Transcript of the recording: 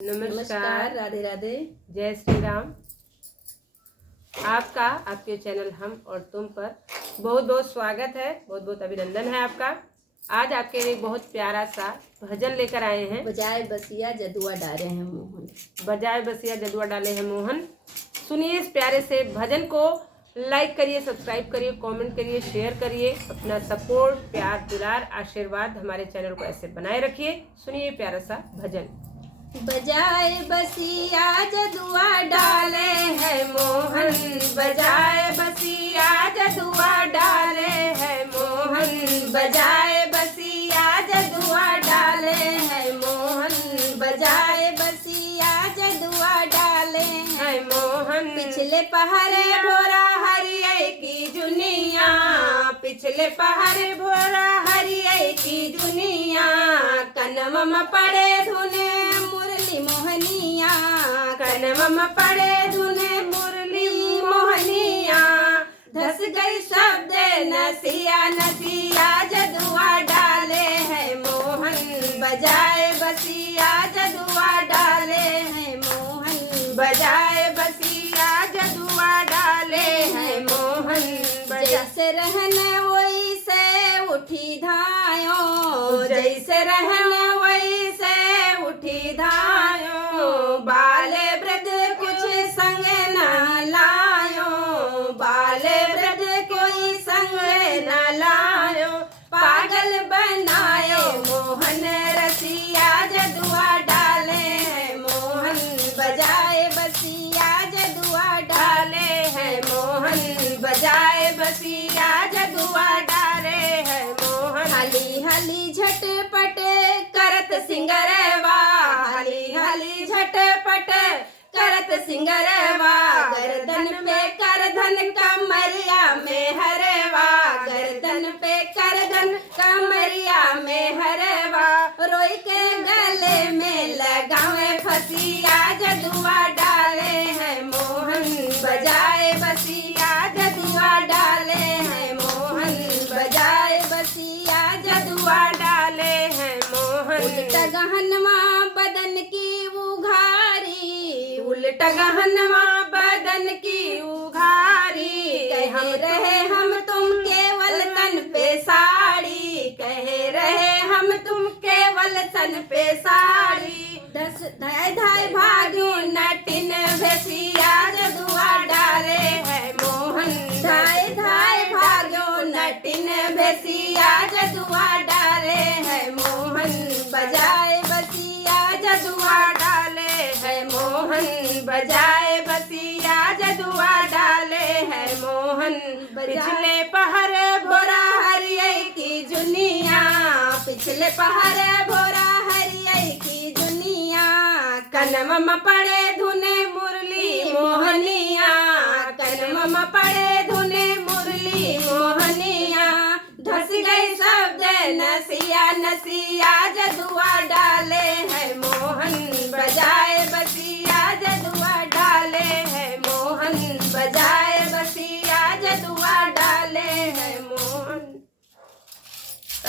नमस्कार, राधे राधे, जय श्री राम। आपका आपके चैनल हम और तुम पर बहुत बहुत स्वागत है, बहुत बहुत अभिनंदन है आपका। आज आपके लिए बहुत प्यारा सा भजन लेकर आए हैं। बजाए बसिया जदुआ डाले हैं मोहन। बजाए बसिया जदुआ डाले हैं मोहन। सुनिए इस प्यारे से भजन को, लाइक करिए, सब्सक्राइब करिए, कमेंट करिए, शेयर करिए। अपना सपोर्ट, प्यार, दुलार, आशीर्वाद हमारे चैनल को ऐसे बनाए रखिए। सुनिए प्यारा सा भजन। बजाए बसिया जदुआ डाले हैं मोहन, बजाए बसिया जदुआ डाले हैं मोहन, बजाए बसिया जदुआ डाले हैं मोहन, बजाए बसिया जदुआ डाले हैं मोहन। पिछले पहरे भोरा हरिये की दुनिया, पिछले पहरे भोरा हरिये की दुनिया, कनम पड़े धुने मोहनिया, कनम पड़े धुने मुरली मोहनिया। धस गई शब्द नसिया नसिया जदुआ डाले हैं मोहन, बजाए बसिया जदुआ डाले हैं मोहन, बजाए बसिया जदुआ डाले हैं मोहन। जैसे रहने वही से उठी धायो, जैसे रहने वही से उठी धायो। बाले वृद्ध कुछ संग न लायो, बाले वृद्ध कोई संग न लायो। पागल बनायो मोहन रसिया जदुआ डाले हैं मोहन, बजाए बसिया जदुआ डाले हैं मोहन, बजाए बसिया जदुआ डाले हैं मोहन। हली हली झटपट करत सिंगरवा, हली हली झटपट करत सिंगरवा। गर्दन पे करधन कमरिया में हरवा, गर्दन पे करधन कमरिया में हरवा। रोई के गले में लगावे फसिया जदुआ डाले हैं मोहन, बजाए बसिया जदुआ डाले हैं मोहन, बजाए बसिया जदुआ डाले हैं मोहन। उल्टा गहनवा बदन की उघारी, उल्टा गहनवा बदन की उघारी। कहे रहे हम तुम केवल तन पे साड़ी, कहे रहे हम तुम केवल तन पे साड़ी। दस धाय धाय भाग्यो नटिन भेसिया जदुआ डाले हैं मोहन, धाय धाय भाग्यो नटिन भेसिया जदुआ डाले हैं मोहन, बजाए बसिया जदुआ डाले हैं मोहन, बजाए बसिया जदुआ डाले हैं मोहन। पिछले पहर भोरा हरिये की दुनिया, पिछले पहर भोरा हरिये की दुनिया। कनम पड़े धुने मुरली मोहनिया, कनम पड़े धुने मुरली मोहनिया। धस गई शब्द नसिया नसिया जदुआ डाले हैं मोहन, बजा